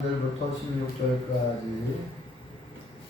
1절부터 16절까지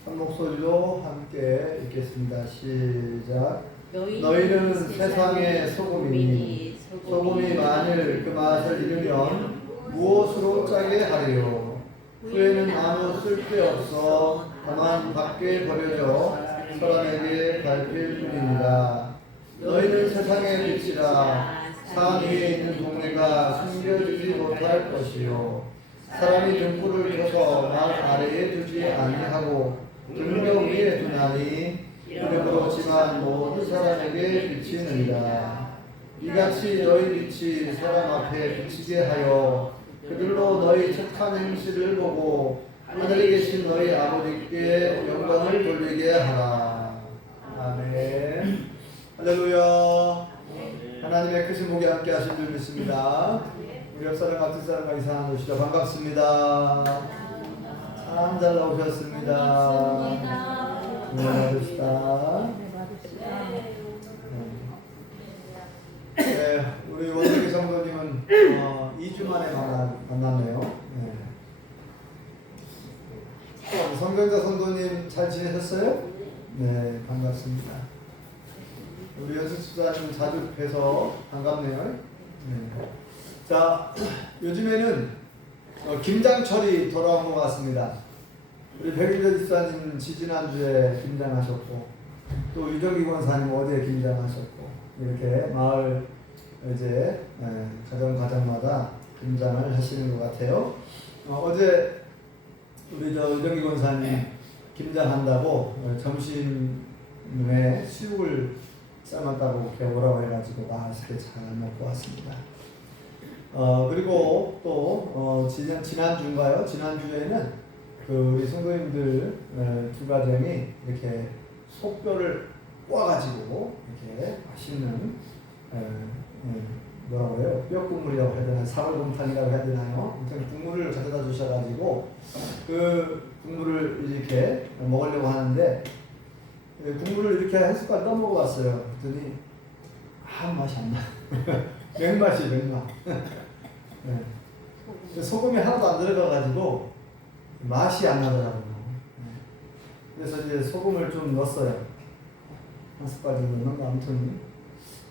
한 목소리로 함께 읽겠습니다. 시작. 너희는 세상의 소금이니 소금이 만일 그 맛을 잃으면 무엇으로 짜게 하리요. 후에는 아무 쓸데없어 다만 밖에 버려져 사람에게 밟힐 뿐입니다. 너희는 세상의 빛이라. 산 위에 있는 동네가 숨겨지지 못할 것이요, 사람이 등불을 켜서 막 아래에 두지 아니하고 등벽 위에 두나니 이름으로 지만 모든 사람에게 비치느니라. 이같이 너희 빛이 사람 앞에 비치게 하여 그들로 너희 착한 행실을 보고 하늘에 계신 너희 아버지께 영광을 돌리게 하라. 아멘. 할렐루야. 하나님의 크신 복이 함께 하신 줄 믿습니다. 우리 옆사람과 뒷사람과 이상한 오시죠. 반갑습니다. 참 잘 나오셨습니다. 네, 받읍시다. 네, 우리 원석이 성도님은 2주 만에 만났네요. 네. 성경자 성도님 잘 지내셨어요? 네, 반갑습니다. 우리 연숙 집사님 자주 뵈서 반갑네요. 네. 자, 요즘에는 김장철이 돌아온 것 같습니다. 우리 백일대 집사님 지지난주에 김장하셨고, 또 유정기 권사님 어제 김장하셨고, 이렇게 마을 이제 가정마다 김장을 하시는 것 같아요. 어제 우리 유정기 권사님 김장한다고 점심에 수육을 삶았다고 이렇게 오라고 해가지고 맛있게 잘 먹고 왔습니다. 그리고 또 지난주인가요? 지난주에는 그 우리 성도님들 두 가정이 이렇게 속뼈를 꼬아가지고 이렇게 맛있는 뭐라고 해요? 뼈국물이라고 해야 되나? 사골곰탕이라고 해야 되나요? 아무튼 국물을 가져다 주셔가지고 그 국물을 이렇게 먹으려고 하는데 국물을 이렇게 한 숟갈 떠먹어봤어요. 그랬더니 아무 맛이 안 나. 맹맛이 맹맛. 네. 소금이 하나도 안 들어가가지고 맛이 안 나더라고요. 그래서 이제 소금을 좀 넣었어요. 한 숟갈 정도 넣는 거. 아무튼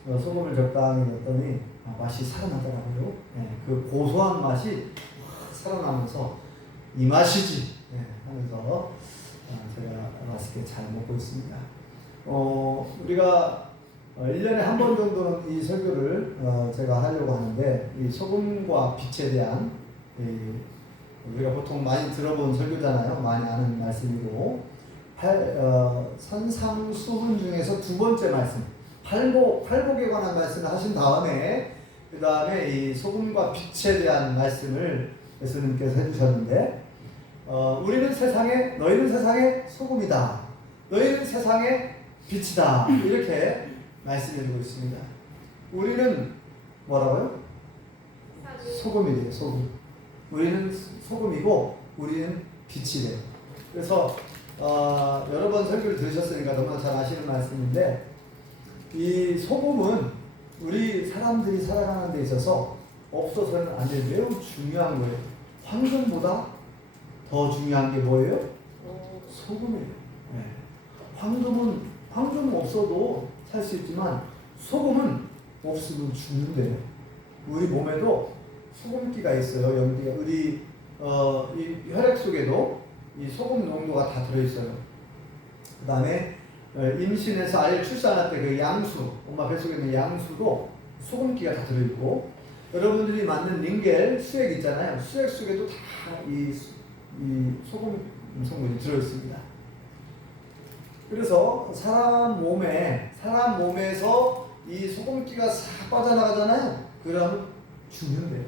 소금을 적당히 넣었더니 맛이 살아나더라고요. 네. 그 고소한 맛이 살아나면서 이 맛이지 하면서 제가 맛있게 잘 먹고 있습니다. 우리가 1년에 한 번 정도는 이 설교를 제가 하려고 하는데, 이 소금과 빛에 대한 우리가 보통 많이 들어본 설교잖아요. 많이 아는 말씀이고, 산상수훈 중에서 두 번째 말씀, 팔복에 관한 말씀을 하신 다음에 그 다음에 이 소금과 빛에 대한 말씀을 예수님께서 해주셨는데, 우리는 너희는 세상의 소금이다. 너희는 세상의 빛이다. 이렇게 말씀해주고 있습니다. 우리는 뭐라고요? 소금이래요. 소금. 우리는 소금이고 우리는 빛이래요. 그래서 여러 번 설교를 들으셨으니까 너무나 잘 아시는 말씀인데, 이 소금은 우리 사람들이 살아가는 데 있어서 없어서는 안 될 매우 중요한 거예요. 황금보다 더 중요한 게 뭐예요? 소금이에요. 네. 황금 없어도 살 수 있지만 소금은 없으면 죽는데요. 우리 몸에도 소금기가 있어요. 염기가. 우리 이 혈액 속에도 이 소금 농도가 다 들어있어요. 그 다음에 임신해서 아이 출산할 때 그 양수, 엄마 뱃속에 있는 양수도 소금기가 다 들어있고, 여러분들이 맞는 링겔 수액 있잖아요. 수액 속에도 다 이 소금 성분이 들어있습니다. 그래서 사람 몸에서 이 소금기가 싹 빠져나가잖아요. 그러면 죽는데요.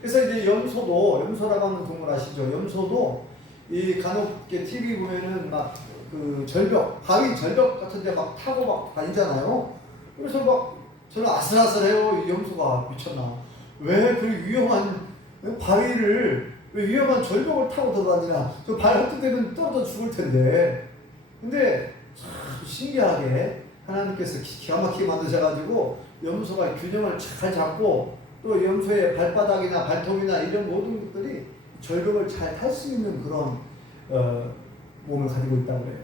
그래서 이제 염소라고 하는 동물 아시죠? 염소도 이 간혹 TV 보면은 막 그 바위 절벽 같은 데 막 타고 막 다니잖아요. 그래서 막 저는 아슬아슬해요. 이 염소가 미쳤나. 왜 그 위험한 바위를, 왜 위험한 절벽을 타고 돌아다니냐. 그 발 헛디디면 떨어져 죽을 텐데. 근데 참 신기하게 하나님께서 기가 막히게 만드셔가지고 염소가 균형을 잘 잡고, 또 염소의 발바닥이나 발톱이나 이런 모든 것들이 절벽을 잘 탈 수 있는 그런 몸을 가지고 있다고 해요.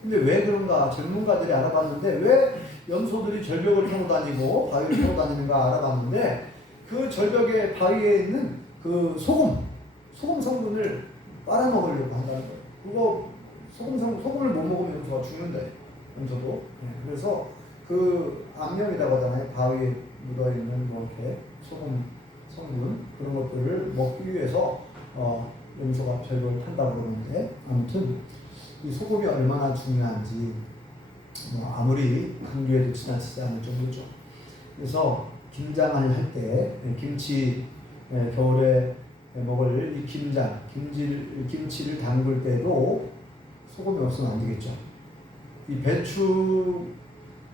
근데 왜 그런가 전문가들이 알아봤는데 왜 염소들이 절벽을 타고 다니고 바위를 타고 다니는가 알아봤는데 그 절벽의 바위에 있는 그 소금 성분을 빨아먹으려고 한다는 거예요. 그거 소금을 못 먹으면 염소가 죽는데 염소도. 그래서 그 암염이라고 하잖아요. 바위에 묻어있는 뭐 이렇게 소금 성분 그런 것들을 먹기 위해서 염소가 절벽을 탄다고 그러는데 아무튼 이 소금이 얼마나 중요한지 아무리 강조해도 지나치지 않을 정도죠. 그래서 김장을 할 때 김치 겨울에 먹을 이 김치를 담글 때도 소금이 없으면 안 되겠죠. 이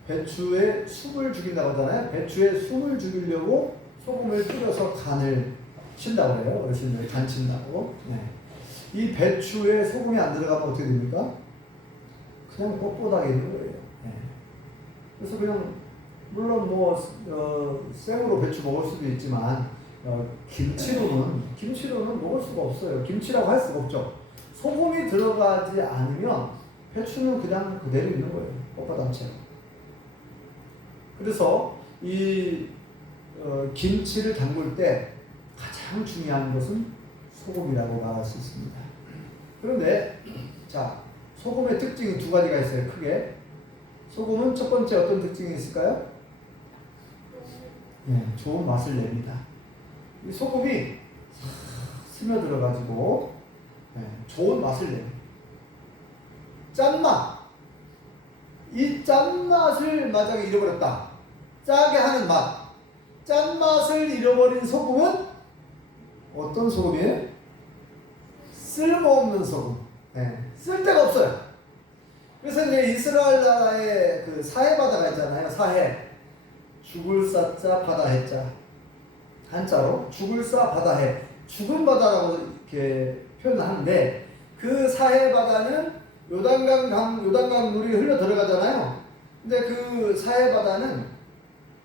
배추에 숨을 죽인다고 하잖아요. 배추에 숨을 죽이려고 소금을 뿌려서 간을 친다고 해요. 어르신들이 간 친다고. 이 배추에 소금이 안 들어가면 어떻게 됩니까? 그냥 뻣뻣하게 있는 거예요. 그래서 그냥 물론 생으로 배추 먹을 수도 있지만 김치로는 먹을 수가 없어요. 김치라고 할 수가 없죠. 소금이 들어가지 않으면 배추는 그냥 그대로 있는 거예요. 뻣뻣한 채로. 그래서 이 김치를 담글 때 가장 중요한 것은 소금이라고 말할 수 있습니다. 그런데 자, 소금의 특징이 두 가지가 있어요. 크게. 소금은 첫 번째 어떤 특징이 있을까요? 좋은 맛을 냅니다. 이 소금이 스며들어가지고 좋은 맛을 내요. 짠맛. 이 짠맛을 만약에 잃어버렸다. 짜게 하는 맛. 짠맛을 잃어버린 소금은 어떤 소금이에요? 쓸모없는 소금. 쓸데가 없어요. 그래서 이제 이스라엘 나라의 그 사해 바다가 있잖아요. 사해. 죽을 사자 바다 해자. 한자로 죽을 사 바다 해. 죽은 바다라고 이렇게 표현하는데 그 사해 바다는 요단강 물이 흘러 들어가잖아요. 근데 그 사해 바다는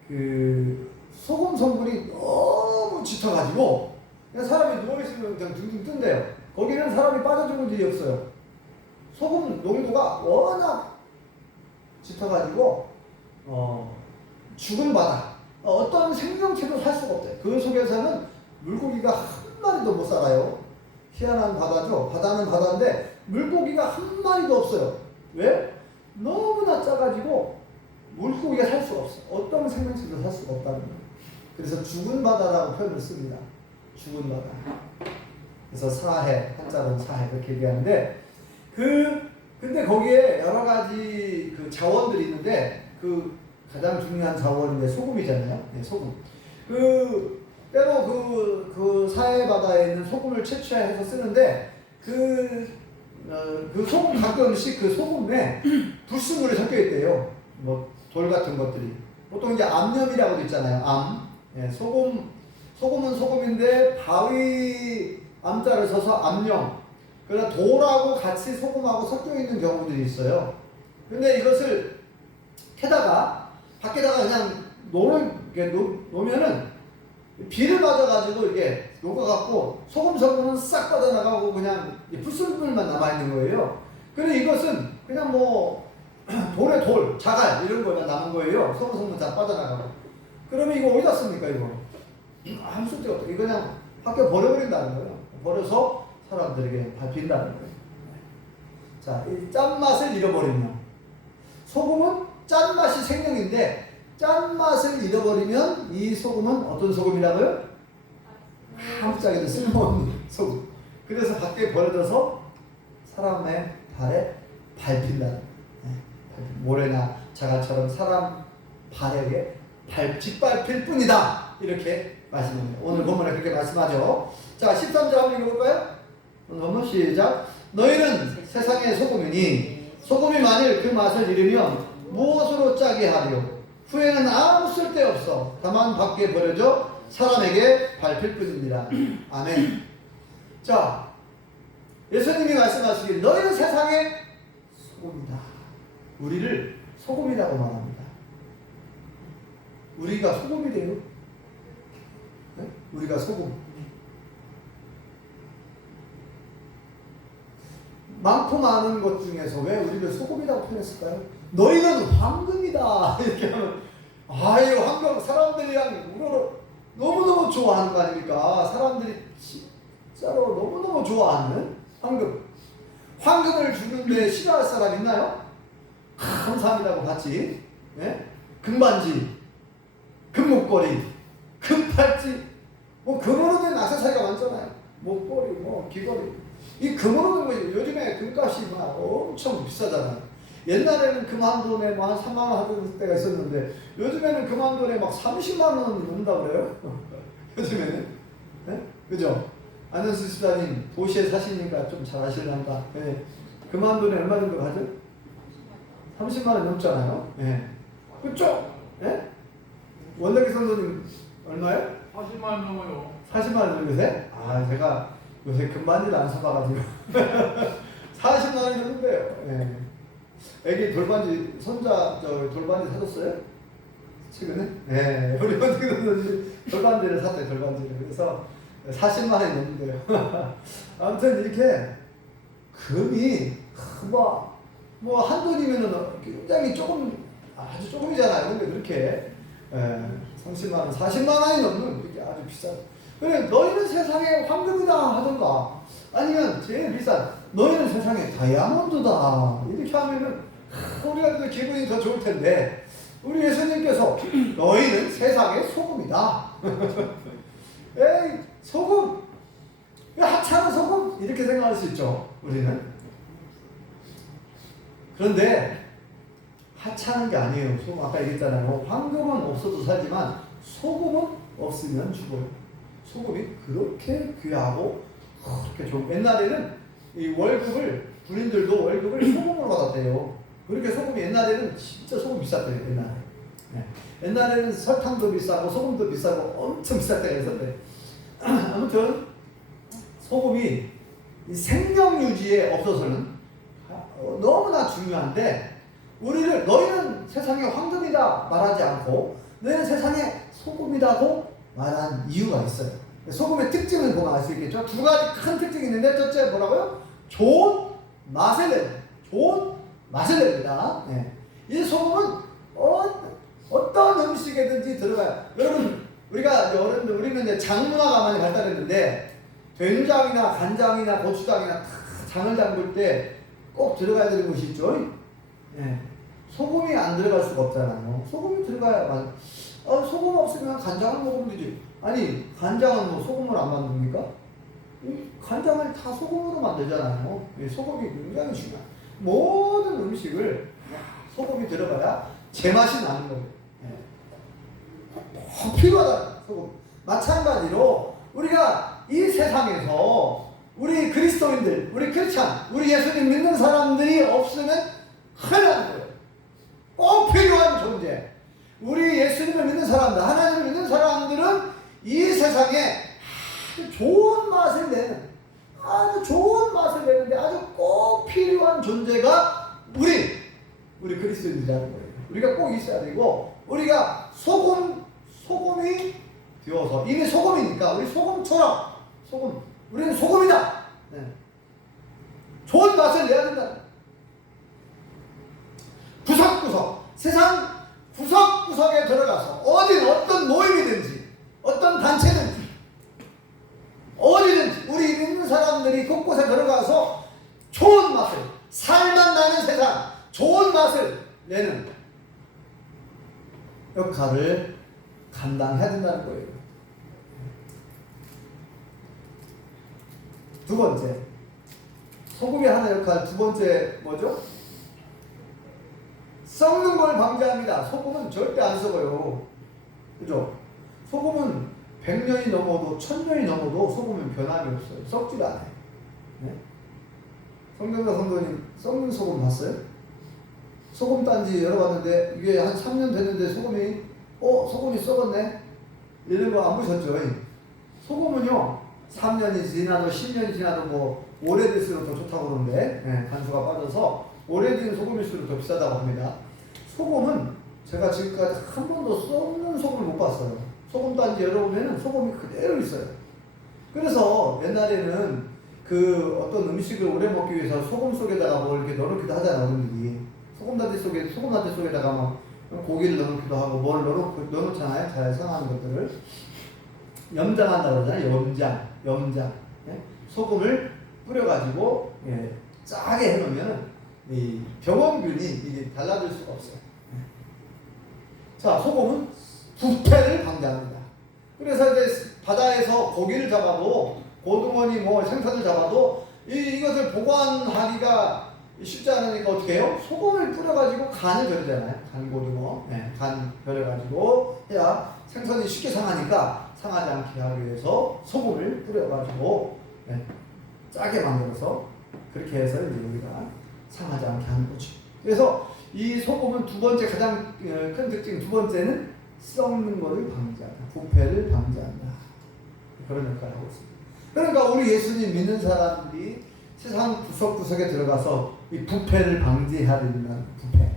그 소금 성분이 너무 짙어가지고 그냥 사람이 누워있으면 그냥 둥둥 뜬대요. 거기는 사람이 빠져 죽을 일이 없어요. 소금 농도가 워낙 짙어가지고 죽은 바다. 어떤 생명체도 살 수가 없대요. 그 속에서는 물고기가 한 마리도 못 살아요. 희한한 바다죠. 바다는 바다인데 물고기가 한 마리도 없어요. 왜? 너무나 짜가지고 물고기가 살 수가 없어요. 어떤 생명체도 살 수가 없다는 거예요. 그래서 죽은 바다라고 표현을 씁니다. 죽은 바다. 그래서 사해, 한자로는 사해 이렇게 얘기하는데 근데 거기에 여러 가지 그 자원들이 있는데 그 가장 중요한 자원이 소금이잖아요. 소금. 때로 그 사해 바다에 있는 소금을 채취해서 쓰는데 그 소금 가끔씩 그 소금에 불순물이 섞여 있대요. 뭐 돌 같은 것들이. 보통 이제 암염이라고도 있잖아요. 암. 소금은 소금인데 바위 암자를 써서 암염. 그러나 돌하고 같이 소금하고 섞여 있는 경우들이 있어요. 근데 이것을 밖에다가 그냥 놓으면은 비를 맞아가지고 이게 녹아갖고 소금 성분은 싹 빠져나가고 그냥 불순물만 남아있는 거예요. 근데 이것은 그냥 돌에 자갈 이런 거만 남은 거예요. 소금 성분 다 빠져나가고. 그러면 이거 어디다 씁니까, 이거? 아무 쓸데가 없다. 이거 그냥 밖에 버려버린다는 거예요. 버려서 사람들에게 빈다는 거예요. 자, 이 짠맛을 잃어버리면 소금은 짠맛이 생명인데 짠맛을 잃어버리면 이 소금은 어떤 소금이라고요? 아무짝에도 쓸모없는 소금. 그래서 밖에 버려져서 사람의 발에 밟힌다는 거예요. 모래나 자갈처럼 사람 발에게 짓밟힐 뿐이다. 이렇게 말씀합니다. 오늘 본문에 그렇게 말씀하죠. 자, 13절 한번 읽어볼까요? 오늘 본문 시작. 너희는 세상의 소금이니 소금이 만일 그 맛을 잃으면 무엇으로 짜게 하려? 후에는 아무 쓸데없어. 다만 밖에 버려져 사람에게 밟힐 뿐입니다. 아멘. 자, 예수님이 말씀하시길 너희는 세상의 소금이다. 우리를 소금이라고 말합니다. 우리가 소금이 돼요? 네? 우리가 소금. 많고 많은 것 중에서 왜 우리를 소금이라고 표현했을까요? 너희는 황금이다. 이렇게 하면, 아유, 황금, 사람들이 우러러 너무너무 좋아하는 거 아닙니까? 사람들이 진짜로 너무너무 좋아하는 황금. 황금을 주는데 싫어할 사람 있나요? 감사합니다고 같이. 네? 금반지, 금목걸이, 금팔찌, 뭐 금으로 된 액세서리가 많잖아요. 목걸이, 뭐 귀걸이. 이 금으로 된 거 요즘에 금값이 막 엄청 비싸잖아요. 옛날에는 금 한 돈에 뭐 한 3만 원 하던 때가 있었는데 요즘에는 금 한 돈에 막 30만 원이 넘는다고 그래요. 요즘에는. 네? 그죠? 안현수 수사님 도시에 사시니까 좀 잘 아실란가. 네. 금 한 돈에 얼마 정도 가죠? 30만 원 넘잖아요. 네. 그쵸? 네? 원래기 선생님 얼마요? 40만 원 넘어요. 40만 원 넘으세요? 아, 제가 요새 금반지를 안 써봐가지고 40만 원이 넘는데요. 네. 애기 돌반지, 손자 돌반지 사줬어요? 최근에? 네, 우리 어떻게든 돌반지를 샀대요, 돌반지를. 그래서 40만 원이 넘는데요. 아무튼 이렇게 금이 뭐 한돈이면은 굉장히 조금, 아주 조금이잖아요. 근데 그렇게 30만 원, 40만 원이 넘는 이렇게 아주 비싼. 그래, 너희는 세상에 황금이다 하던가, 아니면 제일 비싼 너희는 세상에 다이아몬드다 이렇게 하면은 우리가 또 기분이 더 좋을 텐데, 우리 예수님께서 너희는 세상의 소금이다. 에이, 소금, 하찮은 소금 이렇게 생각할 수 있죠, 우리는. 그런데 하찮은 게 아니에요. 소금 아까 얘기했잖아요. 황금은 없어도 살지만 소금은 없으면 죽어요. 소금이 그렇게 귀하고 그렇게 좋은. 옛날에는 이 월급을, 군인들도 월급을 소금으로 받았대요. 그렇게 소금이, 옛날에는 진짜 소금 비쌌대요. 옛날에. 네. 옛날에는 설탕도 비싸고 소금도 비싸고 엄청 비쌀 때가 있었대. 아무튼 소금이 이 생명 유지에 없어서는 너무나 중요한데, 우리를 너희는 세상의 황금이다 말하지 않고 너희는 세상의 소금이라고 말한 이유가 있어요. 소금의 특징을 보면 알 수 있겠죠. 두 가지 큰 특징이 있는데, 첫째 뭐라고요? 좋은 맛을 냅니다. 좋은 맛을 냅니다. 네. 이 소금은 어떤 음식에든지 들어가요. 여러분, 우리는 이제 장 문화가 많이 발달했는데, 된장이나 간장이나 고추장이나 장을 담글 때 꼭 들어가야 되는 것이 있죠. 네. 소금이 안 들어갈 수가 없잖아요. 소금이 들어가야만. 소금 없으면 간장을 먹으면 되지. 아니, 간장은 뭐 소금을 안 만듭니까? 간장을 다 소금으로 만들잖아요. 소금이 굉장히 중요해요. 모든 음식을 소금이 들어가야 제맛이 나는 거예요. 꼭 필요하다, 소금. 마찬가지로 우리가 이 세상에서 우리 그리스도인들, 우리 크리스찬, 우리 예수님 믿는 사람들이 없으면 큰일 나는 거예요. 꼭 필요한 존재. 우리 예수님을 믿는 사람들, 하나님을 믿는 사람들은 이 세상에 아주 좋은 맛을 내는, 아주 좋은 맛을 내는데 아주 꼭 필요한 존재가 우리 그리스도인이라는 거예요. 우리가 꼭 있어야 되고, 우리가 소금이 되어서, 이미 소금이니까 우리 소금처럼, 우리는 소금이다. 네. 좋은 맛을 내야 된다. 구석구석, 세상 구석구석에 들어가서 어떤 모임이든지 어떤 단체든지 어디든지 우리 있는 사람들이 곳곳에 들어가서 좋은 맛을, 살만 나는 세상, 좋은 맛을 내는 역할을 감당해야 된다는 거예요. 두 번째, 소금이 하는 역할, 두 번째 뭐죠? 썩는 걸 방지합니다. 소금은 절대 안 썩어요. 그죠? 소금은 100년이 넘어도 1000년이 넘어도 소금은 변함이 없어요. 썩지도 않아요. 네? 성경자 성도님, 썩는 소금 봤어요? 소금 단지 열어봤는데 이게 한 3년 됐는데 소금이 썩었네? 이런 거 안 보셨죠? 소금은요, 3년이 지나도 10년이 지나도 뭐 오래될수록 더 좋다고 그러는데, 간수가 빠져서 오래된 소금일수록 더 비싸다고 합니다. 소금은 제가 지금까지 한 번도 썩는 소금을 못 봤어요. 소금 단지 열어보면 소금이 그대로 있어요. 그래서 옛날에는 그 어떤 음식을 오래 먹기 위해서 소금 속에다가 뭘 이렇게 넣어놓기도 하잖아, 어른들이. 소금나들 속에다가 막 고기를 넣어놓기도 하고 뭘 넣어놓잖아요. 잘 상하는 것들을. 염장한다고 그러잖아요. 염장. 예? 소금을 뿌려가지고, 예, 짜게 해놓으면 이 병원균이 이게 달라질 수가 없어요. 예. 자, 소금은 부패를 방지합니다. 그래서 이제 바다에서 고기를 잡아도, 고등어니 뭐 생선을 잡아도 이것을 보관하기가 쉽지 않으니까 어떻게 해요? 소금을 뿌려가지고 간을 겨루잖아요. 간고등어. 네, 간 겨려가지고 해야 생선이 쉽게 상하니까 상하지 않게 하기 위해서 소금을 뿌려가지고, 네, 짜게 만들어서 그렇게 해서 이제 우리가 상하지 않게 하는 거죠. 그래서 이 소금은 두 번째 가장 큰 특징, 두 번째는 썩는 것을 방지한다. 부패를 방지한다. 그런 역할을 하고 있습니다. 그러니까 우리 예수님 믿는 사람들이 세상 구석구석에 들어가서 이 부패를 방지해야 된다는, 부패,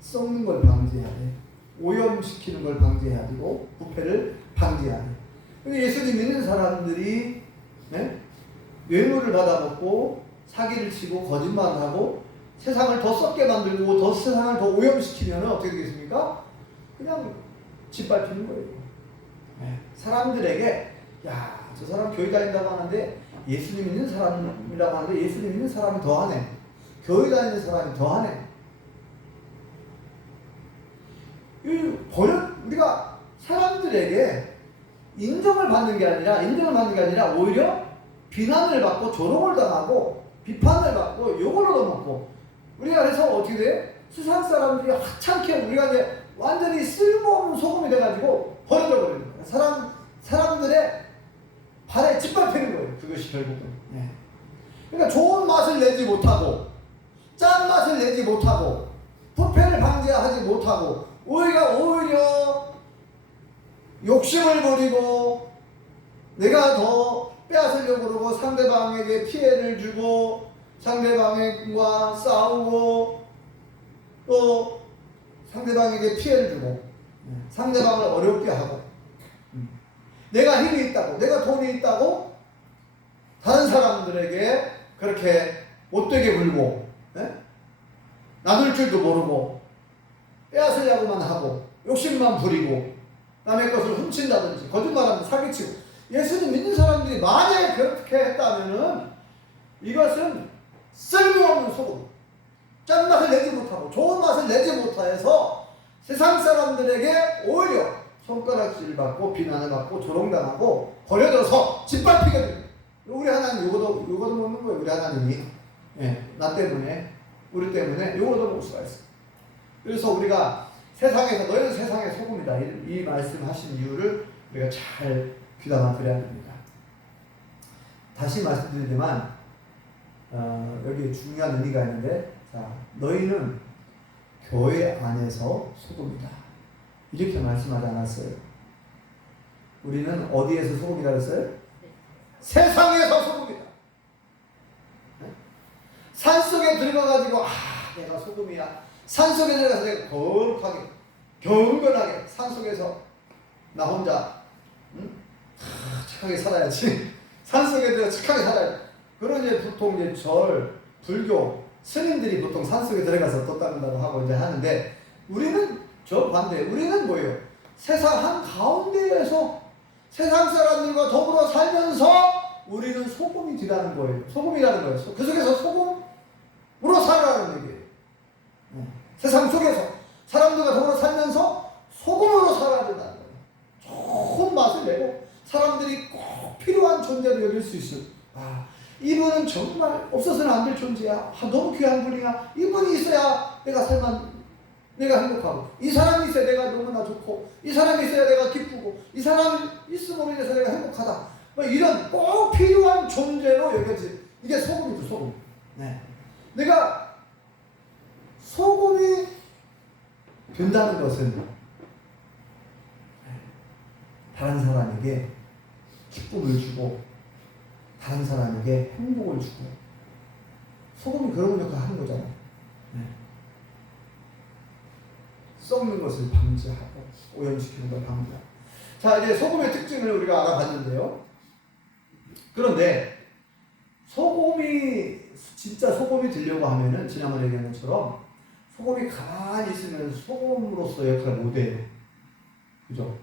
썩는 걸 방지해야 돼. 오염시키는 걸 방지해야 되고 부패를 방지해야 돼. 근데 예수님 믿는 사람들이, 네? 뇌물을 받아먹고 사기를 치고 거짓말을 하고 세상을 더 썩게 만들고 더 세상을 더 오염시키면 어떻게 되겠습니까? 그냥 짓밟히는 거예요. 네. 사람들에게, 야, 저 사람 교회 다닌다고 하는데 예수님 믿는 사람이라고 하는데 예수님 믿는 사람이 더하네. 교회 다니는 사람이 더하네. 우리가 사람들에게 인정을 받는 게 아니라 오히려 비난을 받고 조롱을 당하고 비판을 받고 욕을 얻어먹고, 우리가 그래서 어떻게 돼? 세상 사람들이 하찮게 우리가 이제 완전히 쓸모없는 소금이 돼가지고 버려져 버리는 거예요. 사람들의 발에 짓밟히는 거예요. 그것이 결국은. 네. 그러니까 좋은 맛을 내지 못하고, 짠 맛을 내지 못하고, 부패를 방지하지 못하고, 오히려 욕심을 부리고, 내가 더 빼앗으려고 그러고, 상대방에게 피해를 주고, 상대방과 싸우고, 또 상대방에게 피해를 주고, 상대방을 어렵게 하고, 내가 힘이 있다고, 내가 돈이 있다고 다른 사람들에게 그렇게 못되게 굴고, 네? 나눌 줄도 모르고 빼앗으려고만 하고 욕심만 부리고 남의 것을 훔친다든지 거짓말하면서 사기치고, 예수님 믿는 사람들이 만약에 그렇게 했다면은 이것은 쓸모없는 소금, 짠맛을 내지 못하고 좋은 맛을 내지 못해서 세상 사람들에게 오히려 손가락질 받고 비난을 받고 조롱당하고 버려져서 짓밟히게 됩니다. 우리 하나님 요거도 먹는 거예요. 우리 하나님이, 예, 나 때문에, 우리 때문에 요거도 먹을 수가 있어요. 그래서 우리가 세상에서 너희는 세상의 소금이다, 이 말씀하신 이유를 우리가 잘 귀담아 들어야 됩니다. 다시 말씀드리지만 여기 중요한 의미가 있는데, 자, 너희는 교회 안에서 소금이다, 이렇게 말씀하지 않았어요. 우리는 어디에서 소금이라 그랬어요? 세상에서 소금이다. 산속에 들어가가지고 내가 소금이야. 산속에 들어가서 내가 거룩하게 경건하게 산속에서 나 혼자 착하게 살아야지. 산속에 들어가 착하게 살아야지. 그런 이제 보통 이제 불교 스님들이 보통 산속에 들어가서 떴다고 하고 이제 하는데, 우리는 저 반대. 우리는 뭐예요? 세상 한 가운데에서 세상 사람들과 더불어 살면서 우리는 소금이 되라는 거예요. 소금이라는 거예요. 그 속에서 소금으로 살아라는 얘기예요. 세상 속에서 사람들과 더불어 살면서 소금으로 살아야 된다는 거예요. 좋은 맛을 내고 사람들이 꼭 필요한 존재로 여길 수 있어요. 이분은 정말 없어서는 안 될 존재야. 너무 귀한 분이야. 이분이 있어야 내가 행복하고, 이 사람이 있어야 내가 너무나 좋고, 이 사람이 있어야 내가 기쁘고, 이 사람이 있음으로 인해서 내가 행복하다. 이런 꼭 필요한 존재로 여겨지. 이게 소금이죠, 소금. 네. 내가 소금이 된다는 것은 다른 사람에게 기쁨을 주고, 다른 사람에게 행복을 주고, 소금이 그런 역할을 하는 거잖아요. 네. 썩는 것을 방지하고 오염시키는 걸 방지하고. 자, 이제 소금의 특징을 우리가 알아봤는데요. 그런데 소금이 진짜 소금이 되려고 하면은 지난번에 얘기한 것처럼 소금이 가만히 있으면 소금으로서 역할을 못해요. 그죠?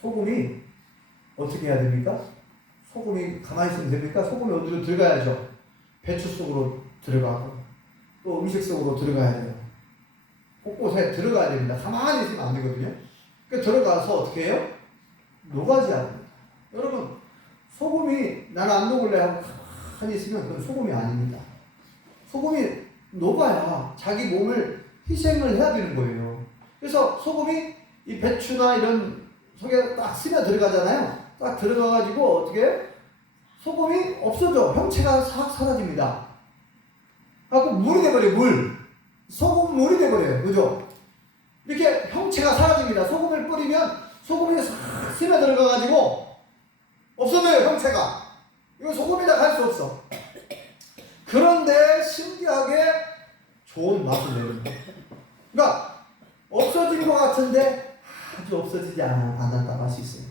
소금이 어떻게 해야 됩니까? 소금이 가만히 있으면 됩니까? 소금이 어디로 들어가야죠. 배추 속으로 들어가고 또 음식 속으로 들어가야 돼요. 곳곳에 들어가야 됩니다. 가만히 있으면 안 되거든요. 그러니까 들어가서 어떻게 해요? 녹아져야 됩니다. 여러분, 소금이 나는 안 녹을래 하고 가만히 있으면 그건 소금이 아닙니다. 소금이 녹아야 자기 몸을 희생을 해야 되는 거예요. 그래서 소금이 이 배추나 이런 속에 딱 스며 들어가잖아요. 딱 들어가가지고 어떻게 소금이 없어져. 형체가 싹 사라집니다. 하고 물이 돼버려요. 물. 소금 물이 돼버려요. 그죠? 이렇게 형체가 사라집니다. 소금을 뿌리면 소금이 싹 스며 들어가가지고 없어져요. 형체가. 이거 소금이다 할 수 없어. 그런데 신기하게 좋은 맛을 내는. 그러니까 없어진 것 같은데 아주 없어지지 않았다고 할 수 있어요.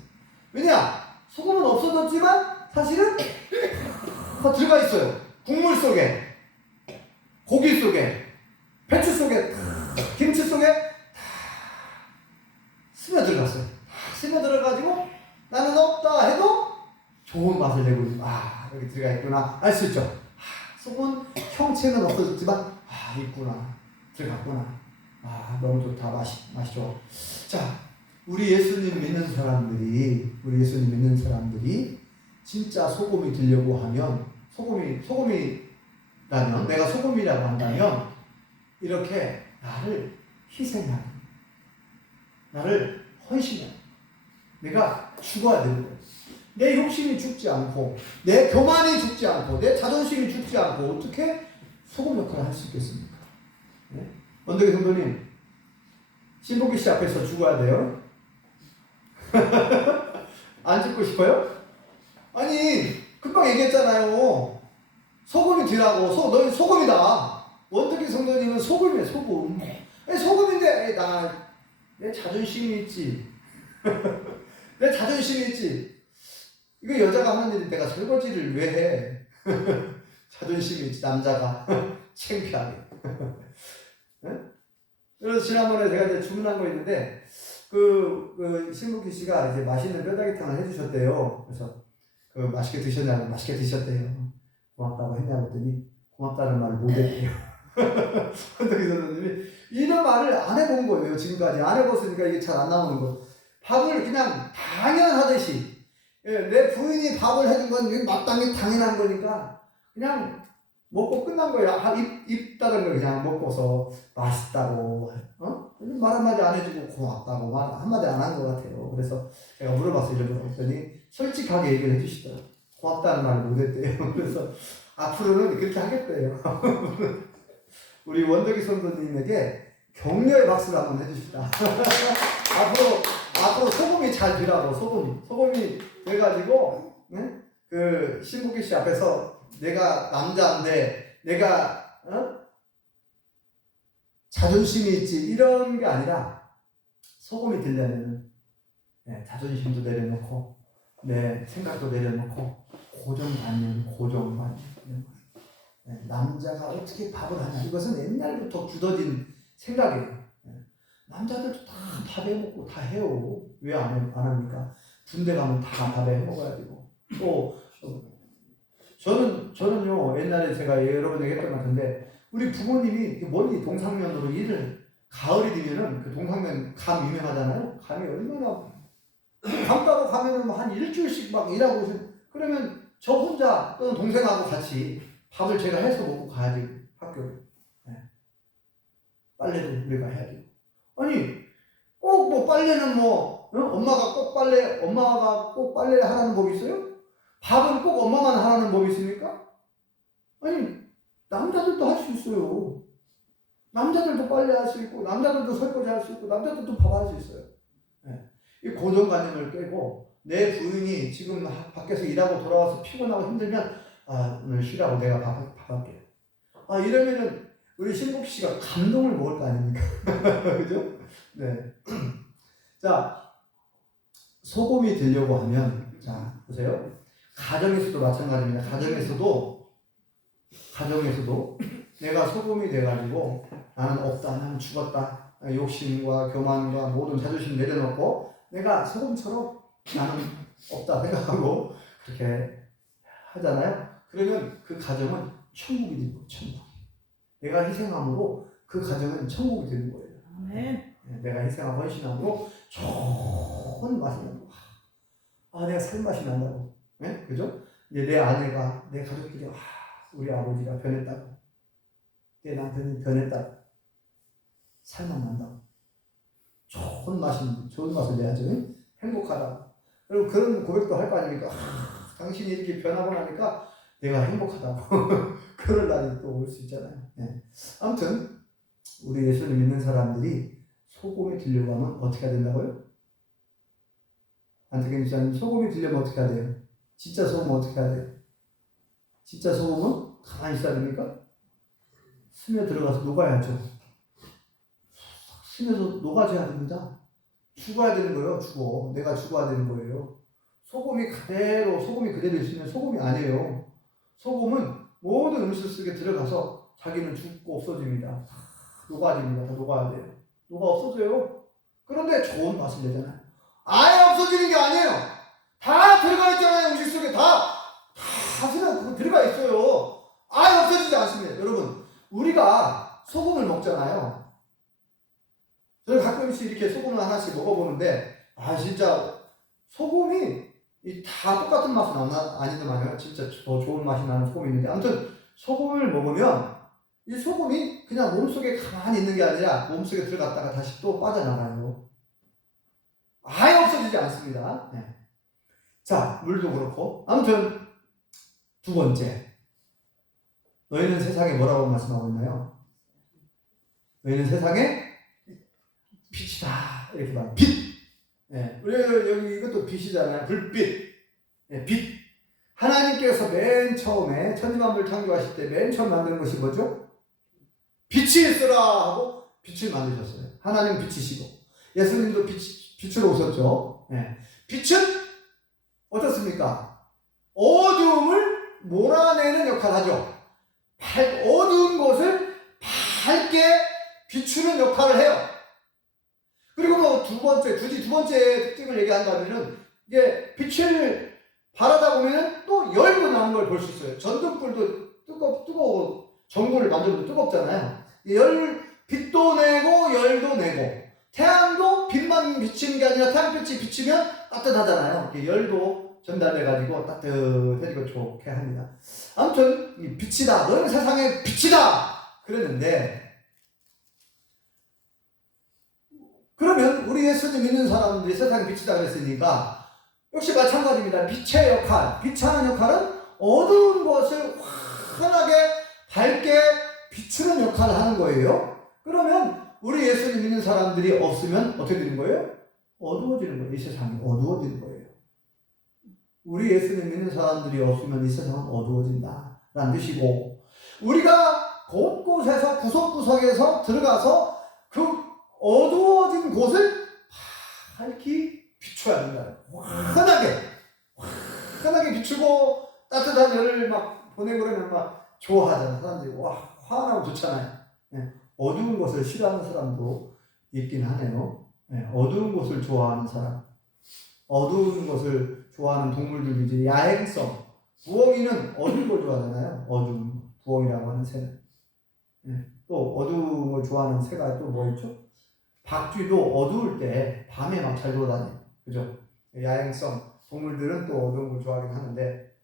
왜냐? 소금은 없어졌지만 사실은 들어가 있어요. 국물 속에, 고기 속에, 배추 속에, 김치 속에 다 스며 들어갔어요. 스며 들어가지고 나는 없다 해도 좋은 맛을 내고 있는. 아, 여기 들어가 있구나 알 수 있죠. 소금은 형체는 없어졌지만 있구나, 들어갔구나. 너무 좋다. 맛이 좋아. 자, 우리 예수님 믿는 사람들이 진짜 소금이 되려고 하면 소금이라면 내가 소금이라고 한다면 이렇게 나를 희생하는, 나를 헌신하는, 내가 죽어야 되는 거예요. 내 욕심이 죽지 않고, 내 교만이 죽지 않고, 내 자존심이 죽지 않고 어떻게 소금 역할을 할 수 있겠습니까? 네? 원덕이 성도님, 신복기 씨 앞에서 죽어야 돼요? 안 죽고 싶어요? 아니, 금방 얘기했잖아요. 소금이 되라고. 너희 소금이다. 원덕이 성도님은 소금이에요. 소금. 소금인데 내 자존심이 있지. 내 자존심이 있지. 이거 여자가 하는 일인데 내가 설거지를 왜 해? 자존심이 있지. 남자가 창피하게. 네? 그래서 지난번에 제가 이제 주문한 거 있는데 신복희 씨가 이제 맛있는 뼈다귀탕을 해주셨대요. 그래서 맛있게 드셨냐고. 맛있게 드셨대요. 고맙다고 했냐고 했더니 고맙다는 말을 못했대요. 한덕희 선생님이 이런 말을 안 해본 거예요. 지금까지 안 해봤으니까 이게 잘 안 나오는 거. 밥을 그냥 당연하듯이, 내 부인이 밥을 해준 건 마땅히 당연한 거니까 그냥 먹고 끝난 거예요. 입 닫은 거 그냥 먹고서 맛있다고 말 한마디 안 해주고 고맙다고 말 한마디 안 한 것 같아요. 그래서 제가 물어봤어요. 이런 거 했더니 솔직하게 얘기를 해주시더라고요. 고맙다는 말을 못했대요. 그래서 앞으로는 그렇게 하겠대요. 우리 원덕이 선생님에게 격려의 박수를 한번 해주시다. 앞으로 소금이 잘 되라고. 소금이 돼가지고 신복희 씨 앞에서 내가 남자인데 내가 자존심이 있지 이런 게 아니라 소금이 되려면 자존심도 내려놓고 내 생각도 내려놓고 고정관념 남자가 어떻게 밥을 하냐, 이것은 옛날부터 굳어진 생각이에요. 남자들도 다 밥 해먹고 다 해요. 왜 안 합니까? 군대 가면 다 밥 해먹어야 되고. 또 저는요, 옛날에 제가 여러 번 얘기했던 것 같은데 우리 부모님이 멀리 동상면으로 가을이 되면은 그 동상면 감 유명하잖아요. 감이 얼마나 감 따러 가면은 한 일주일씩 막 일하고 그러면 저 혼자 또는 동생하고 같이 밥을 제가 해서 먹고 가야지 학교를. 빨래도 우리가 해야 되고. 아니 꼭 뭐 빨래는 엄마가 꼭 빨래 하라는 법이 있어요? 밥은 꼭 엄마만 하라는 법이 있습니까? 아니 남자들도 할 수 있어요. 남자들도 빨래 할 수 있고 남자들도 설거지 할 수 있고 남자들도 밥 할 수 있어요. 이 고정관념을 깨고 내 부인이 지금 밖에서 일하고 돌아와서 피곤하고 힘들면 오늘 쉬라고 내가 밥 할게. 이러면은 우리 신복 씨가 감동을 먹을 거 아닙니까? 그죠? 네. 자, 소금이 되려고 하면, 자, 보세요. 가정에서도 마찬가지입니다. 가정에서도 내가 소금이 돼가지고 나는 없다, 나는 죽었다, 욕심과 교만과 모든 자존심 내려놓고 내가 소금처럼 나는 없다 생각하고 그렇게 하잖아요. 그러면 그 가정은 천국이 되는 거예요. 천국. 내가 희생함으로 그 가정은 천국이 되는 거예요. 아멘. 내가 희생하고 헌신함으로 좋은 맛이 나는 거야. 아, 내가 살 맛이 난다고. 네? 그죠? 이제 내 아내가, 내 가족들이, 우리 아버지가 변했다고. 내 남편이 변했다고. 살만 난다고. 좋은 맛을 내야죠. 행복하다고. 그리고 그런 고백도 할 거 아닙니까? 당신이 이렇게 변하고 나니까 내가 행복하다고. 그럴 날이 또 올 수 있잖아요. 네. 아무튼, 우리 예수님 믿는 사람들이 소금이 들려고 하면 어떻게 해야 된다고요? 안태경 집사님, 소금이 들려면 어떻게 해야 돼요? 진짜 소금은 어떻게 해야 돼요? 진짜 소금은 가만히 있어야 됩니까? 스며 들어가서 녹아야죠. 스며서 녹아져야 됩니다. 죽어야 되는 거예요. 내가 죽어야 되는 거예요. 소금이 그대로 있으면 소금이 아니에요. 소금은 모든 음식 속에 들어가서 자기는 죽고 없어집니다. 다 녹아집니다. 다 녹아야 돼요. 녹아 없어져요. 그런데 좋은 맛을 내잖아요. 아예 없어지는 게 아니에요. 다 들어가 있잖아요. 음식 속에 다 들어가 있어요. 아예 없어지지 않습니다. 여러분, 우리가 소금을 먹잖아요. 저는 가끔씩 이렇게 소금을 하나씩 먹어보는데, 진짜 소금이 다 똑같은 맛은 아니더만요. 진짜 더 좋은 맛이 나는 소금이 있는데, 아무튼 소금을 먹으면 이 소금이 그냥 몸속에 가만히 있는 게 아니라 몸속에 들어갔다가 다시 또 빠져나가요. 아예 없어지지 않습니다. 네. 자, 물도 그렇고. 아무튼 두 번째, 너희는 세상에 뭐라고 말씀하고 있나요? 너희는 세상에 빛이다. 이렇게 말해요. 빛. 네. 우리 여기 이것도 빛이잖아요. 불빛. 네, 빛. 하나님께서 맨 처음에 천지만물 창조하실 때 맨 처음 만든 것이 뭐죠? 빛이 있으라 하고 빛을 만드셨어요. 하나님 빛이시고 예수님도 빛으로 오셨죠. 네. 빛은 어떻습니까? 어두움을 몰아내는 역할을 하죠. 어두운 곳을 밝게 비추는 역할을 해요. 그리고 뭐 굳이 두 번째 특징을 얘기한다면은, 이게 빛을 바라다 보면은 또 열도 나는 걸 볼 수 있어요. 전등불도 뜨거워, 전구를 만져도 뜨겁잖아요. 빛도 내고, 열도 내고, 태양도 빛만 비치는 게 아니라 태양빛이 비치면 따뜻하잖아요. 열도 전달돼가지고 따뜻해지고 좋게 합니다. 아무튼, 이 빛이다. 너는 세상의 빛이다. 그랬는데, 그러면 우리 예수님 믿는 사람들이 세상의 빛이다 그랬으니까 역시 마찬가지입니다. 빛의 역할, 빛하는 역할은 어두운 것을 환하게 밝게 비추는 역할을 하는 거예요. 그러면 우리 예수님 믿는 사람들이 없으면 어떻게 되는 거예요? 어두워지는 거예요. 이 세상이 어두워지는 거예요. 우리 예수님 믿는 사람들이 없으면 이 세상은 어두워진다 라는 뜻이고, 우리가 곳곳에서 구석구석에서 들어가서 그 어두워진 곳을 밝히 비춰야 된다. 환하게 비추고 따뜻한 열을 막 보내고 그러면 막 좋아하잖아. 사람들이 환하고 좋잖아요. 네. 어두운 곳을 싫어하는 사람도 있긴 하네요. 네. 어두운 곳을 좋아하는 사람, 어두운 곳을 좋아하는 동물들이 이제 야행성. 부엉이는 어두운 걸 좋아하잖아요. 어두운 부엉이라고 하는 새는. 네. 또 어두운 걸 좋아하는 새가 또 뭐 있죠? 박쥐도 어두울 때 밤에 막 잘 돌아다녀요. 그죠? 야행성 동물들은 또 어두운 걸 좋아하긴 하는데,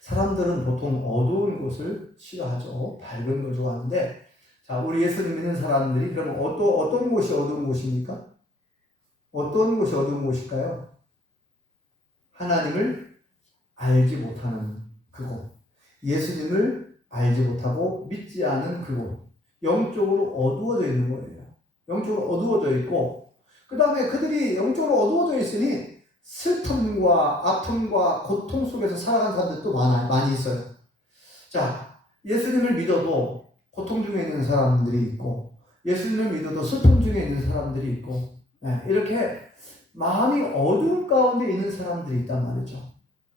사람들은 보통 어두운 곳을 싫어하죠. 밝은 걸 좋아하는데, 자, 우리 예수님 믿는 사람들이 그러면 어떤 곳이 어두운 곳입니까? 어떤 곳이 어두운 곳일까요? 하나님을 알지 못하는 그곳, 예수님을 알지 못하고 믿지 않은 그곳, 영적으로 어두워져 있는 거예요. 영적으로 어두워져 있고, 그 다음에 그들이 영적으로 어두워져 있으니 슬픔과 아픔과 고통 속에서 살아간 사람들도 많이 있어요. 자, 예수님을 믿어도 고통 중에 있는 사람들이 있고, 예수님을 믿어도 슬픔 중에 있는 사람들이 있고, 이렇게 마음이 어두운 가운데 있는 사람들이 있단 말이죠.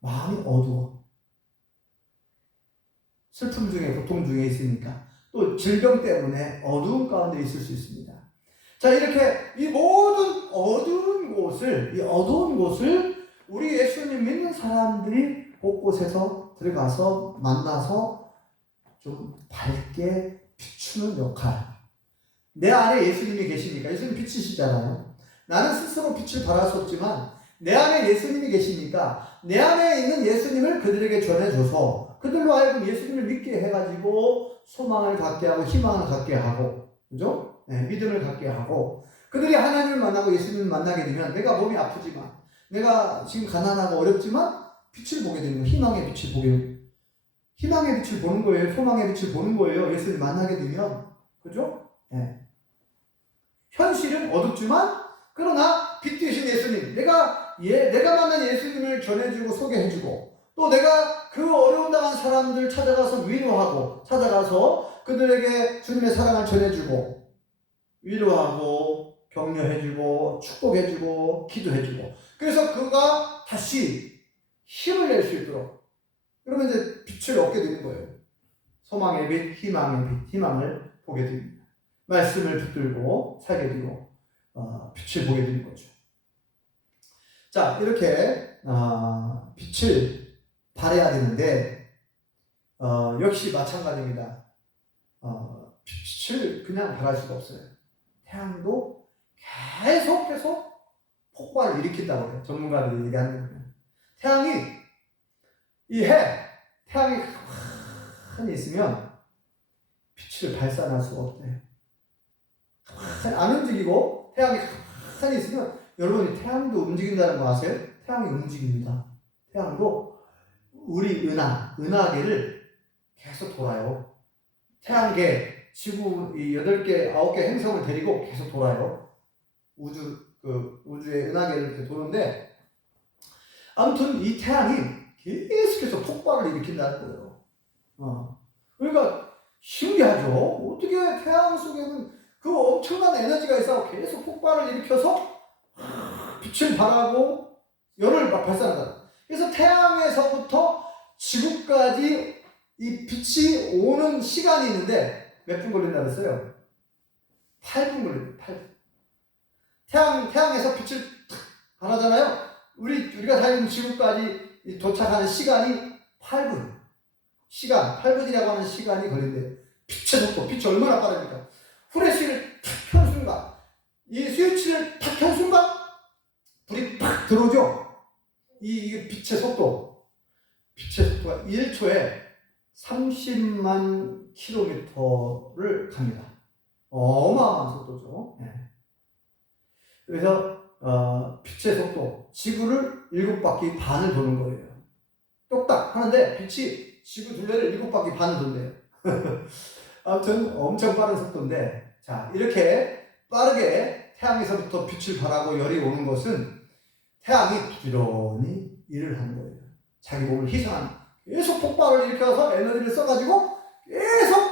마음이 어두워. 슬픔 중에 고통 중에 있으니까 또 질병 때문에 어두운 가운데 있을 수 있습니다. 자, 이렇게 이 모든 어두운 곳을 우리 예수님 믿는 사람들이 곳곳에서 들어가서 만나서 좀 밝게 비추는 역할. 내 안에 예수님이 계시니까. 예수님 빛이시잖아요. 나는 스스로 빛을 발할 수 없지만 내 안에 예수님이 계시니까 내 안에 있는 예수님을 그들에게 전해줘서 그들로 하여금 예수님을 믿게 해가지고 소망을 갖게 하고 희망을 갖게 하고, 그죠? 네, 믿음을 갖게 하고, 그들이 하나님을 만나고 예수님을 만나게 되면 내가 몸이 아프지만, 내가 지금 가난하고 어렵지만 빛을 보게 되는 거예요. 희망의 빛을 보는 거예요. 소망의 빛을 보는 거예요. 예수님을 만나게 되면. 그죠? 네. 현실은 어둡지만 그러나 빛 되신 예수님, 내가 만난 예수님을 전해주고 소개해주고, 또 내가 그 어려움 당한 사람들 찾아가서 위로하고, 찾아가서 그들에게 주님의 사랑을 전해주고, 위로하고, 격려해주고, 축복해주고, 기도해주고, 그래서 그가 다시 힘을 낼 수 있도록, 그러면 이제 빛을 얻게 되는 거예요. 소망의 빛, 희망을 보게 됩니다. 말씀을 붙들고 살게 되고 빛을 보게 되는 거죠. 자, 이렇게 빛을 발해야 되는데 역시 마찬가지입니다. 빛을 그냥 발할 수가 없어요. 태양도 계속 폭발을 일으킨다고 해요. 전문가들이 얘기하는 거예요. 태양이 가만히 있으면 빛을 발산할 수가 없대요. 안 움직이고 태양이 가만히 있으면, 여러분이 태양도 움직인다는 거 아세요? 태양이 움직입니다. 태양도 우리 은하계를 계속 돌아요. 태양계, 지구 이 8개, 9개 행성을 데리고 계속 돌아요. 우주의 은하계를 이렇게 도는데, 아무튼 이 태양이 계속해서 폭발을 일으킨다는 거예요. 그러니까 신기하죠? 어떻게 태양 속에는 그 엄청난 에너지가 있어 계속 폭발을 일으켜서 빛을 발하고 열을 막 발산한다. 그래서 태양에서부터 지구까지 이 빛이 오는 시간이 있는데 몇 분 걸린다고 했어요? 8분 걸립니다. 8분. 태양에서 빛을 탁 발하잖아요. 우리가 살고 지구까지 도착하는 시간이 8분. 8분이라고 하는 시간이 걸린대요. 빛의 속도, 빛이 얼마나 빠릅니까? 후레쉬를 탁 켠 순간, 이 스위치를 탁 켠 순간, 불이 팍 들어오죠? 이 빛의 속도가 1초에 30만 킬로미터를 갑니다. 어마어마한 속도죠. 네. 그래서, 빛의 속도, 지구를 7바퀴 반을 도는 거예요. 똑딱 하는데, 빛이 지구 둘레를 7바퀴 반을 돈대요. 아무튼 엄청 빠른 속도인데, 자, 이렇게 빠르게 태양에서부터 빛을 발하고 열이 오는 것은 태양이 부지런히 일을 하는 거예요. 자기 몸을 희생하는, 계속 폭발을 일으켜서 에너지를 써가지고 계속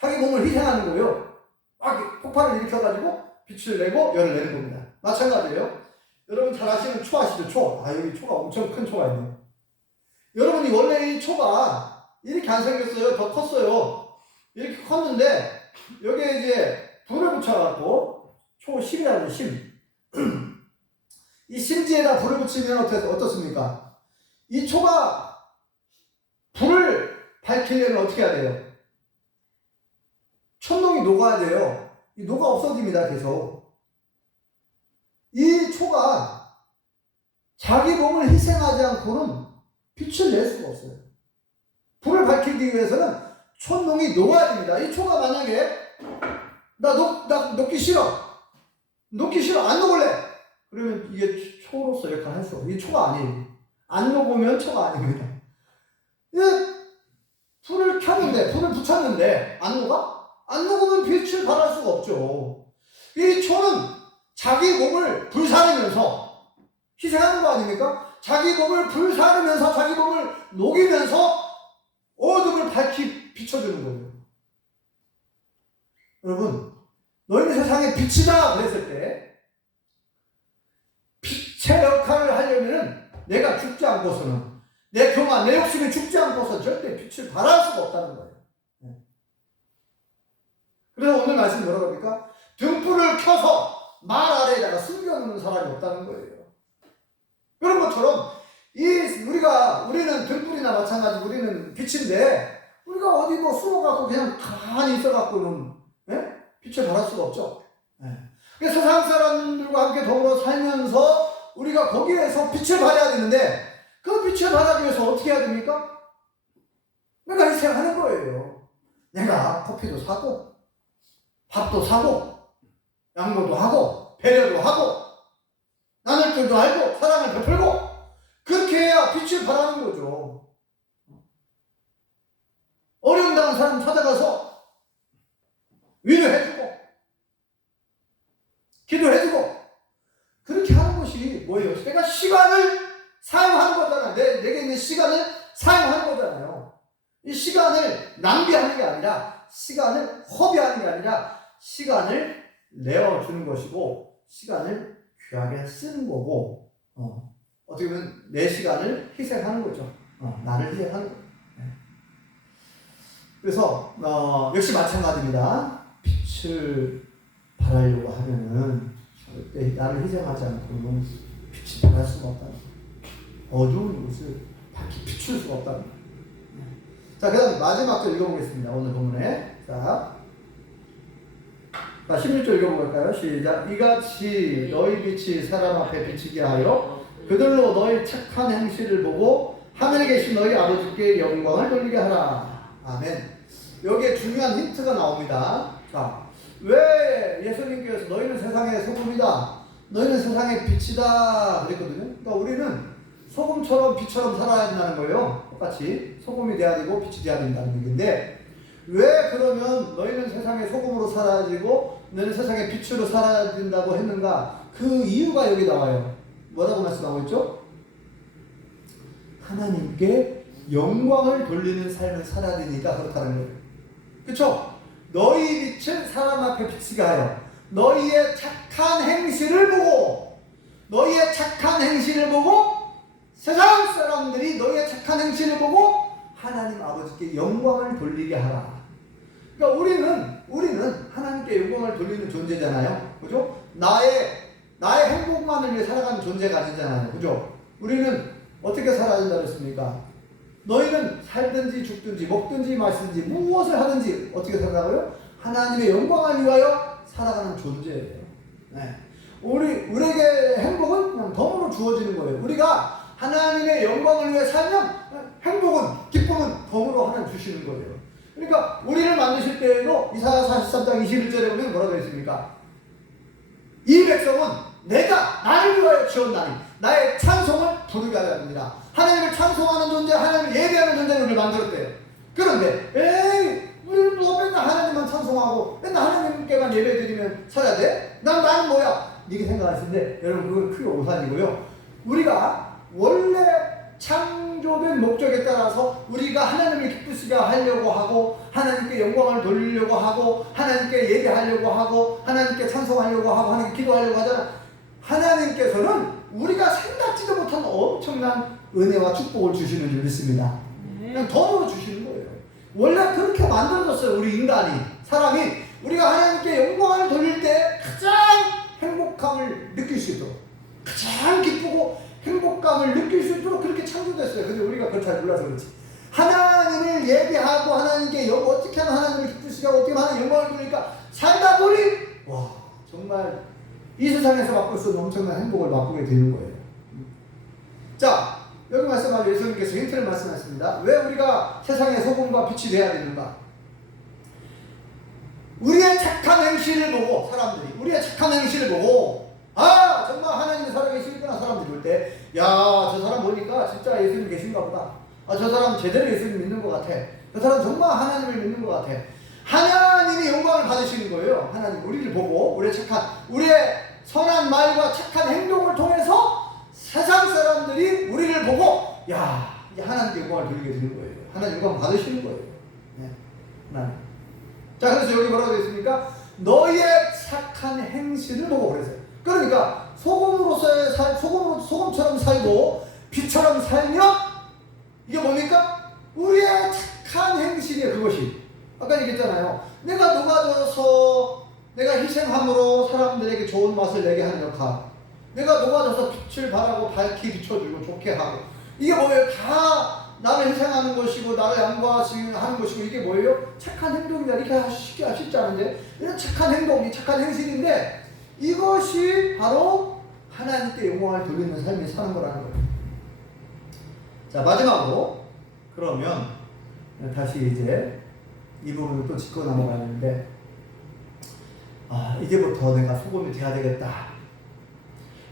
자기 몸을 희생하는 거예요. 막 폭발을 일으켜가지고 빛을 내고 열을 내는 겁니다. 마찬가지예요. 여러분 잘 아시는 초 아시죠? 초. 여기 초가 엄청 큰 초가 있네요. 여러분이 원래 이 초가 이렇게 안 생겼어요. 더 컸어요. 이렇게 컸는데 여기에 이제 불을 붙여갖고 초 10이라는 심. 이 심지에다 불을 붙이면 어떻습니까? 이 초가 불을 밝히려면 어떻게 해야 돼요? 촛농이 녹아야 돼요. 이 녹아 없어집니다. 계속. 이 초가 자기 몸을 희생하지 않고는 빛을 낼 수가 없어요. 불을 밝히기 위해서는 촛농이 녹아야 됩니다. 이 초가 만약에 나 녹기 싫어. 안 녹을래. 그러면 이게 초로서 역할을 할 수 없어요. 이게 초가 아니에요. 안 녹으면 초가 아닙니다. 불을 켰는데, 불을 붙였는데 안 녹아? 안 녹으면 빛을 발할 수가 없죠. 이 초는 자기 몸을 불사르면서 희생하는 거 아닙니까? 자기 몸을 불사르면서 자기 몸을 녹이면서 어둠을 밝히 비춰주는 거예요. 여러분, 너희는 세상의 빛이다 그랬을 때 빛의 역할을 하려면 내가 죽지 않고서는, 내 교만, 내 욕심이 죽지 않고서 절대 빛을 발할 수가 없다는 거예요. 그래서 오늘 말씀 뭐라고 합니까? 등불을 켜서 말 아래에다가 숨겨놓는 사람이 없다는 거예요. 그런 것처럼 우리는 등불이나 마찬가지 우리는 빛인데 우리가 어디 뭐 숨어갖고 그냥 가만히 있어갖고는 빛을 발할 수가 없죠. 그래서 세상 사람들과 함께 더불어 살면서 우리가 거기에서 빛을 발해야 되는데 그 빛을 발하기 위해서 어떻게 해야 됩니까? 내가 희생하는 거예요. 내가 커피도 사고 밥도 사고 양보도 하고 배려도 하고 나눌 줄도 알고 사랑을 베풀고 그렇게 해야 빛을 발하는 거죠. 어려움 당한 사람 찾아가서 위로해주고 기도해주고 그렇게 하는 것이 뭐예요? 내가 시간을 사용하는 거잖아요. 내게 있는 시간을 사용하는 거잖아요. 이 시간을 낭비하는 게 아니라 시간을 허비하는 게 아니라 시간을 내어주는 것이고 시간을 귀하게 쓰는 거고 어떻게 보면 내 시간을 희생하는 거죠. 나를 희생하는 거예요. 그래서 역시 마찬가지입니다. 빛을 발하려고 하면은 절대 나를 희생하지 않고는 빛이 발할 수가 없다는 거예요. 어두운 곳을 밝히 비출 수가 없다는 거예요. 자, 그 다음 마지막 절 읽어보겠습니다. 오늘 본문에. 자, 16절 읽어볼까요? 시작. 이같이 너희 빛이 사람 앞에 비치게 하여 그들로 너희 착한 행실을 보고 하늘에 계신 너희 아버지께 영광을 돌리게 하라. 아멘. 여기에 중요한 힌트가 나옵니다. 자, 왜 예수님께서 너희는 세상의 소금이다, 너희는 세상의 빛이다 그랬거든요. 그러니까 우리는 소금처럼 빛처럼 살아야 된다는 거예요. 똑같이 소금이 돼야 되고 빛이 돼야 된다는 얘기인데 왜 그러면 너희는 세상의 소금으로 살아야 되고 너희는 세상의 빛으로 살아야 된다고 했는가? 그 이유가 여기 나와요. 뭐라고 말씀하고 있죠? 하나님께 영광을 돌리는 삶을 살아야 되니까 그렇다는 거예요. 그렇죠? 너희 빛은 사람 앞에 비치게 하여 너희의 착한 행실을 보고 세상 사람들이 너희의 착한 행실을 보고 하나님 아버지께 영광을 돌리게 하라. 그러니까 우리는 하나님께 영광을 돌리는 존재잖아요. 그죠? 나의 행복만을 위해 살아가는 존재가 아니잖아요. 그죠? 우리는 어떻게 살아야 된다고 했습니까? 너희는 살든지 죽든지 먹든지 마시든지 무엇을 하든지 어떻게 살아가고요? 하나님의 영광을 위하여 살아가는 존재예요. 네. 우리에게 행복은 그냥 덤으로 주어지는 거예요. 우리가 하나님의 영광을 위해 살면 행복은, 기쁨은 덤으로 하나님 주시는 거예요. 그러니까 우리를 만드실 때에도 이사야 43장 21절에 보면 뭐라고 했습니까? 이 백성은 내가 나를 위하여 지었나니 나의 찬송을 부르게 하려 합니다. 하나님을 찬송하는 존재, 하나님을 예배하는 존재를 우리를 만들었대요. 그런데 우리는 뭐 맨날 하나님만 찬송하고 맨날 하나님께만 예배드리면 살아야 돼? 나는 뭐야? 이렇게 생각하시는데 여러분 그건 크게 오산이고요. 우리가 원래 창조된 목적에 따라서 우리가 하나님을 기쁘시게 하려고 하고 하나님께 영광을 돌리려고 하고 하나님께 예배하려고 하고 하나님께 찬송하려고 하고 하나님께 기도하려고 하잖아. 하나님께서는 우리가 생각지도 못한 엄청난 은혜와 축복을 주시는 줄 믿습니다. 그냥 덤으로 주시는 거예요. 원래 그렇게 만들어졌어요. 우리 인간이, 사람이 우리가 하나님께 영광을 돌릴 때 가장 행복감을 느낄 수 있도록, 가장 기쁘고 행복감을 느낄 수 있도록 그렇게 창조됐어요. 근데 우리가 그걸 잘 몰라서 그렇지. 하나님을 예배하고 하나님께 어떻게 하면 하나님을 기쁘시게 하고 어떻게 하면 하나님 영광을 돌리니까 살다 보니 와 정말 이 세상에서 맛볼 수 없는 엄청난 행복을 맛보게 되는 거예요. 자, 여기 말씀하신 예수님께서 힌트를 말씀하셨습니다. 왜 우리가 세상의 소금과 빛이 되어야 되는가? 우리의 착한 행실을 보고 사람들이 우리의 착한 행실을 보고 정말 하나님이 살아계시구나 사람들이 볼 때 저 사람 보니까 진짜 예수님 계신가 보다. 저 사람 제대로 예수님 믿는 것 같아. 저 사람 정말 하나님을 믿는 것 같아. 하나님이 영광을 받으시는 거예요. 하나님 우리를 보고 우리의 선한 말과 착한 행동을 통해서 세상 사람들이 우리를 보고 이제 하나님께 영광을 돌리게 되는 거예요. 하나님 영광을 받으시는 거예요. 네. 하나님. 자, 그래서 여기 뭐라고 되어 있습니까? 너희의 착한 행실을 보고 그랬어요. 그러니까 소금처럼 살고 빛처럼 살면 이게 뭡니까? 우리의 착한 행실이에요. 그것이 아까 얘기했잖아요. 내가 녹아져서 내가 희생함으로 사람들에게 좋은 맛을 내게 하는 역할, 내가 녹아져서 빛을 발하고 밝게 비춰주고 좋게 하고, 이게 뭐예요? 다 나를 희생하는 것이고 나를 양보하는 것이고, 이게 뭐예요? 착한 행동이다. 이렇게 쉽지 않은데, 이런 착한 행동, 착한 행실인데, 이것이 바로 하나님께 영광을 돌리는 삶이 사는 거라는 거예요. 자, 마지막으로 그러면 다시 이제 이 부분을 또 짚고 넘어가는데, 이제부터 내가 소금이 돼야 되겠다,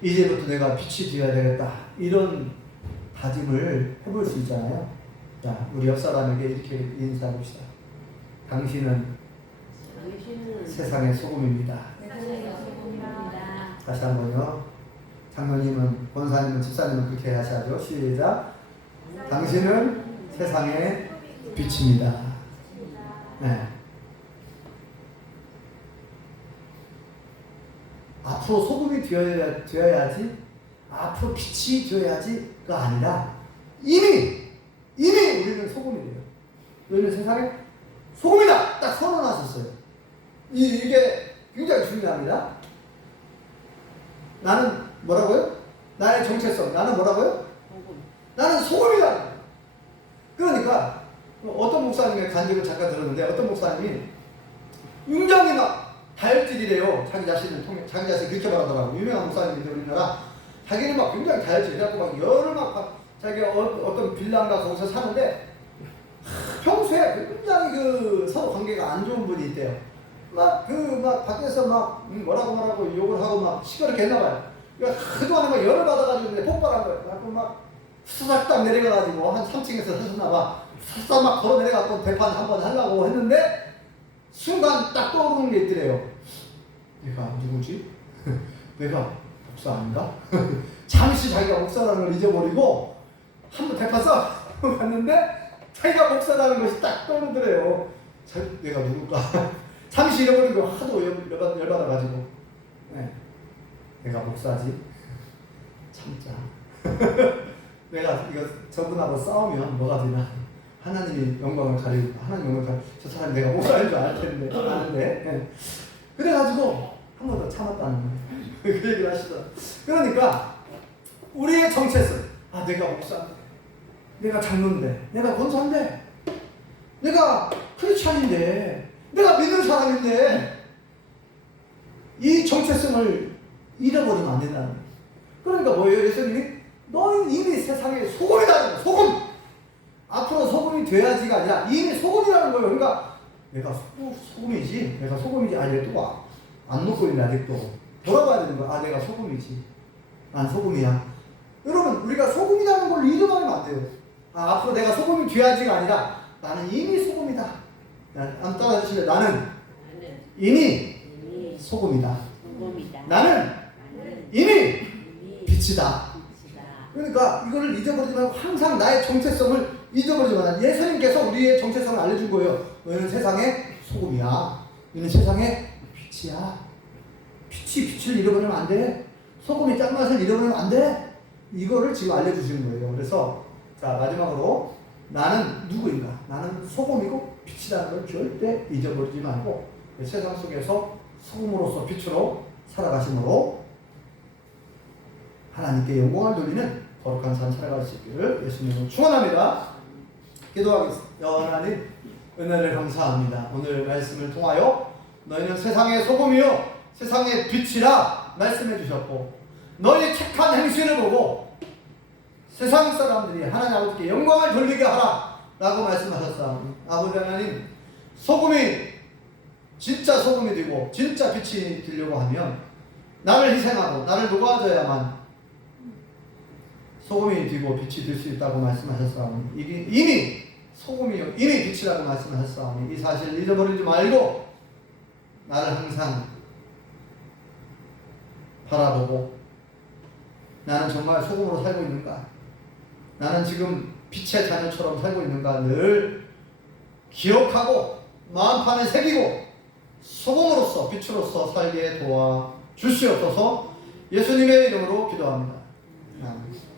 이제부터 내가 빛이 되어야 되겠다, 이런 다짐을 해볼 수 있잖아요. 자, 우리 옆 사람에게 이렇게 인사해 봅시다. 당신은 세상의 소금입니다. 다시 한번요. 장로님은, 권사님은, 집사님은 그렇게 하셔야죠. 시작. 당신은 세상의 빛입니다. 네. 앞으로 소금이 되어야지, 앞으로 빛이 되어야지가 아니라 이미 우리는 소금이 돼요. 너희는 세상에 소금이다! 딱 선언하셨어요. 이게 굉장히 중요합니다. 나는 뭐라고요? 나의 정체성. 나는 뭐라고요? 나는 소금이다. 그러니까 어떤 목사님의 간증을 잠깐 들었는데, 어떤 목사님이 굉장히 막 다혈질이래요. 자기 자신을 통해, 자기 자신 그렇게 말하더라고. 유명한 목사님인데 우리나라. 자기는 막 굉장히 다혈질. 그래갖고 막 열을 막 자기가 어떤 빌라인가 거기서 사는데, 평소에 굉장히 서로 관계가 안 좋은 분이 있대요. 막 밖에서 막 뭐라고 욕을 하고 막 시끄럽게 했나봐요. 그러니까 그동안에 막 열을 받아가지고 폭발한 거예요. 그래갖고 막 수작 딱 내려가가지고 한 3층에서 사셨나봐. 싹 막 걸어 내려갖고 대판 한번 하려고 했는데, 순간 딱 떠오르는 게 있더래요. 내가 누구지? 내가 목사 아닌가? 잠시 자기가 목사라는 걸 잊어버리고 한번 대판 싸우고 갔는데, 자기가 목사라는 것이 딱 떠오르더래요. 내가 누굴까? 잠시 잃어버리고 하도 열받아가지고, 네. 내가 목사지? 참자. 내가 저분하고 싸우면 뭐가 되나? 하나님이 영광을 가리고, 저 사람이 내가 목사인 줄 알 텐데, 아는데. 네. 그래가지고 한 번 더 참았다는 거예요. 그 얘기를 하시더라고요. 그러니까 우리의 정체성, 내가 목사인데, 내가 장로인데, 내가 권사인데, 내가 크리스찬인데, 내가 믿는 사람인데, 이 정체성을 잃어버리면 안 된다는 거예요. 그러니까 뭐예요? 예수님이 너는 이미 세상의 소금이다. 소금! 앞으로 소금이 돼야지가 아니라 이미 소금이라는 거예요. 그러니까 내가 소금이지. 내가 소금이지. 아니, 또 안 놓고 있네, 아직도. 돌아봐야 되는 거야. 내가 소금이지. 난 소금이야. 여러분, 우리가 소금이라는 걸 잃어버리면 안 돼요. 앞으로 내가 소금이 돼야지가 아니라 나는 이미 소금이다. 한번 따라해주실래요? 나는 이미 소금이다. 나는 이미 빛이다. 그러니까 이거를 잊어버리지 말고 항상 나의 정체성을 잊어버리지 말아요. 예수님께서 우리의 정체성을 알려준 거예요. 너는 세상의 소금이야. 너는 세상의 빛이야. 빛을 잃어버리면 안 돼. 소금이 짠맛을 잃어버리면 안 돼. 이거를 지금 알려주시는 거예요. 그래서 자, 마지막으로 나는 누구인가? 나는 소금이고 빛이라는 걸 절대 잊어버리지 말고 세상 속에서 소금으로서 빛으로 살아가심으로 하나님께 영광을 돌리는 거룩한 삶 살아갈 수 있기를 예수님으로 축원합니다. 기도하겠습니다. 하나님, 은혜를 감사합니다. 오늘 말씀을 통하여 너희는 세상의 소금이요 세상의 빛이라 말씀해 주셨고, 너희 착한 행실을 보고 세상 사람들이 하나님 아버지께 영광을 돌리게 하라 라고 말씀하셨사오니, 아버지 하나님, 소금이 진짜 소금이 되고 진짜 빛이 되려고 하면 나를 희생하고 나를 녹아져야만 소금이 되고 빛이 될 수 있다고 말씀하셨사오니, 이게 이미 소금이요 이미 빛이라고 말씀하셨사오니, 이 사실을 잊어버리지 말고 나를 항상 바라보고 나는 정말 소금으로 살고 있는가, 나는 지금 빛의 자녀처럼 살고 있는가 늘 기억하고 마음판에 새기고 소금으로서 빛으로서 살게 도와 주시옵소서. 예수님의 이름으로 기도합니다. 아멘.